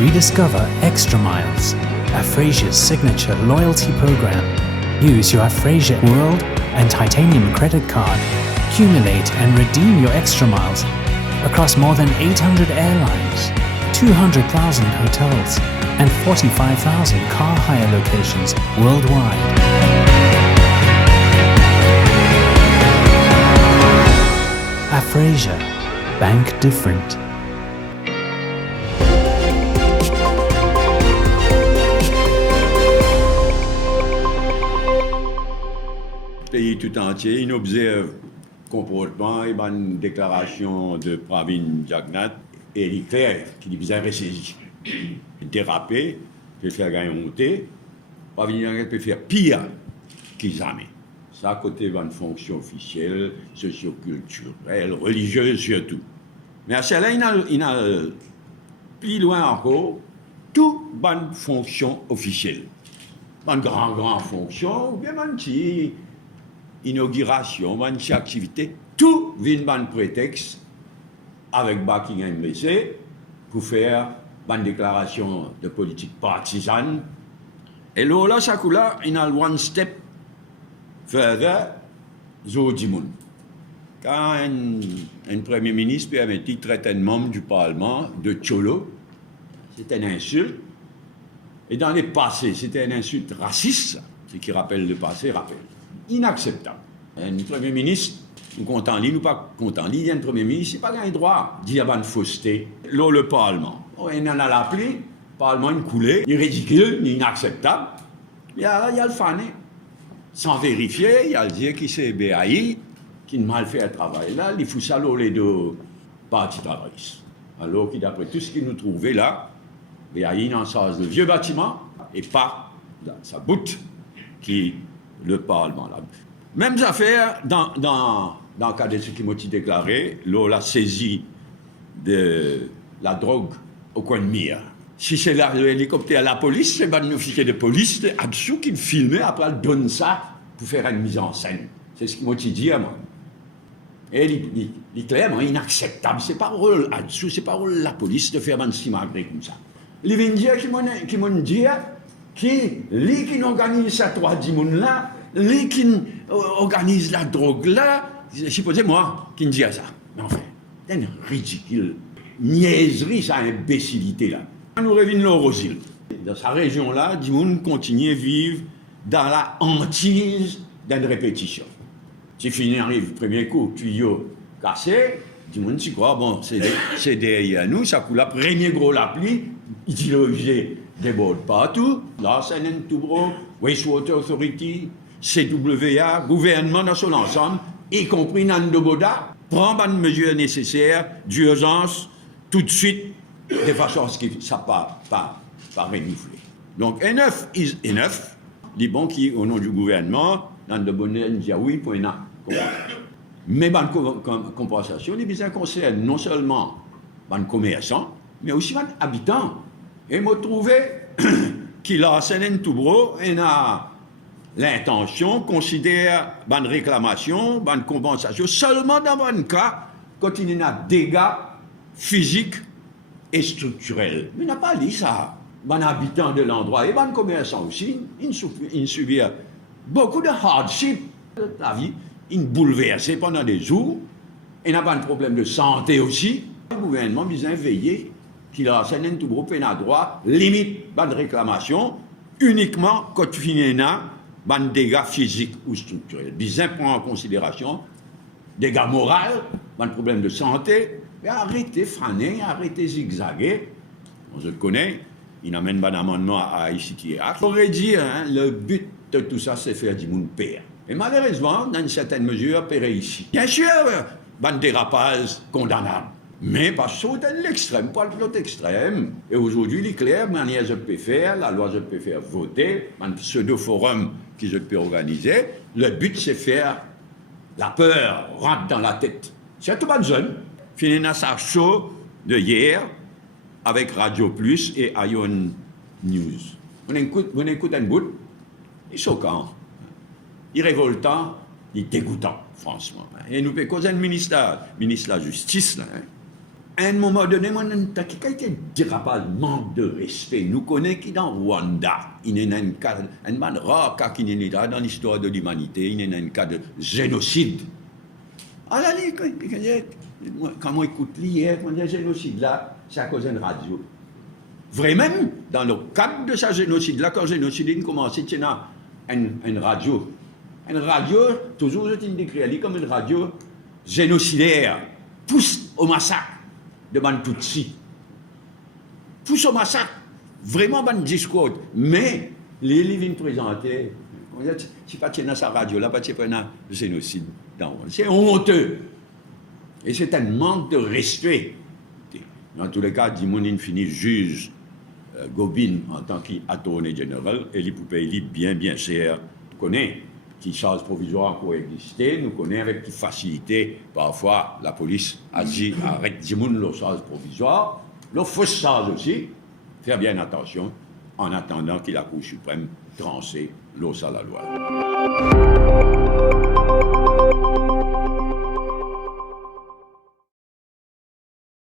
Rediscover Extra Miles, Afrasia's signature loyalty program. Use your Afrasia World and Titanium credit card. Accumulate and redeem your extra miles across more than 800 airlines, 200,000 hotels, and 45,000 car hire locations worldwide. Afrasia, bank different. Pays tout entier, il observe comportement et une déclaration de Pravin Jagnnath et il est clair qu'il est bien ressaisi. Déraper, peut faire gagner monter, Pravin Jagnnath peut faire pire qu'ils jamais. Ça, à côté d'une fonction officielle, socio-culturelle, religieuse surtout. Mais à celle-là, il a plus loin encore, toute bonne fonction officielle. Une grande fonction, ou bien une petite inauguration, une petite activité, tout vient d'un prétexte avec Buckingham BC pour faire une déclaration de politique partisane. Et là, ça coule là, il a one step further, Zodimoun. Quand un premier ministre permet de traiter un membre du Parlement de Cholo, c'est une insulte. Et dans les passés, c'était une insulte raciste, ce qui rappelle le passé, rappelle. Inacceptable. Un premier ministre, nous content lui, nous pas content lui, il y a un premier ministre, il n'a pas le droit d'y avoir une fausseté. Là, le Parlement. Il en a l'appelé, le Parlement, il coulé, il est ridicule, il est inacceptable. Il y a le fané. Sans vérifier, il y a le dire qui c'est BAI, qui a mal fait le travail là, il faut ça les deux partis travaillistes. Alors que d'après tout ce qu'il nous trouvait là, BAI dans le sens de vieux bâtiment et pas dans sa boute qui le Parlement là. Mêmes affaires dans le cas de ce qui m'a déclaré, la saisie de la drogue au coin de Mire. Si c'est l'hélicoptère à la police, c'est un officier de police Absou qui filmait, après il donne ça pour faire une mise en scène. C'est ce qu'il m'a dit à moi. Et il est clairement inacceptable. C'est pas rôle Absou, c'est pas rôle la police de faire un simagré comme ça. Il vient dire qui m'ont dit qui organise ça 3-10 là, lui qui organise la drogue là, supposez moi qui me dit ça. Mais enfin, c'est une ridicule niaiserie, ça, imbécilité là. Nous revenons au Rosil. Dans sa région-là, du monde continue à vivre dans la hantise d'une répétition. Si fini arrive, premier coup, tuyau cassé, du monde s'y croit, bon, c'est derrière nous, ça coule la premier gros la pluie, idéologie déborde partout. Là, c'est un tout gros, Wastewater Authority, CWA, gouvernement dans son ensemble, y compris Nando Boda, prend les mesures nécessaires d'urgence tout de suite, de façon à ce que ça ne pas renouveler. Donc, enough is enough. Les banques qui, au nom du gouvernement, dans le bonnet, disent oui, pour une mais la compensation, les biens concernent non seulement les commerçants, mais aussi les habitants. Et je me trouvais qu'il a un tout gros et a l'intention, considère une réclamation, une compensation, seulement dans un cas, quand il y a des dégâts physiques et structurels. Mais il n'a pas dit ça. Les habitants de l'endroit et les commerçants aussi, ils subissent beaucoup de hardship de la vie, ils bouleversés pendant des jours, et n'a pas de problème de santé aussi. Le gouvernement vient veiller qu'il a un tout groupe et a droit, limite une réclamation, uniquement quand il y a un dégâts physiques ou structurels. Bien prend en considération dégâts moraux, un problème de santé, mais arrêtez freiner, arrêtez zigzaguer. On se connaît, il amène un amendement à ICTA. On aurait dit, le but de tout ça, c'est faire du monde père. Et malheureusement, dans une certaine mesure, père ici. Bien sûr, un dérapage condamnable. Mais pas sauter de l'extrême, pas l'autre extrême. Et aujourd'hui, il est clair, manière je peux faire, la loi je peux faire voter, un pseudo-forum que je peux organiser. Le but, c'est faire la peur rentre dans la tête. C'est tout pas jeune. Fini ça show de hier avec Radio Plus et Ion News. On écoute un bout, il est choquant, il est révoltant, il est dégoûtant, franchement. Et nous pouvons causer un ministre de la Justice, là, à un moment donné, moi, qui a été dérapage, manque de respect. Nous connaissons qui dans Rwanda, il y a un cas, un rare cas qui est dans l'histoire de l'humanité, il y a un cas de génocide. Ah là, quand on écoute hier, on dit génocide là, c'est à cause d'une radio. Vraiment, dans le cadre de ce génocide-là, quand le génocide a commencé, il y a une radio. Une radio, toujours je décrit comme une radio génocidaire. Pousse au massacre de Bantutsi. Pousse au massacre. Vraiment, bon discours. Mais, les livres présentés, si pas dans sa radio, là, pas dans le génocide. C'est honteux. Et c'est un manque de respect. Dans tous les cas, Dimon finit juge Gobin en tant qu'attorney général, et il peut payer bien cher. Nous connaissons qui charge provisoire pour exister, nous connaissons avec qui facilité, parfois la police agit, arrête Dimon le charge provisoire, le fausse charge aussi, faire bien attention en attendant que la Cour suprême tranche l'eau à la loi.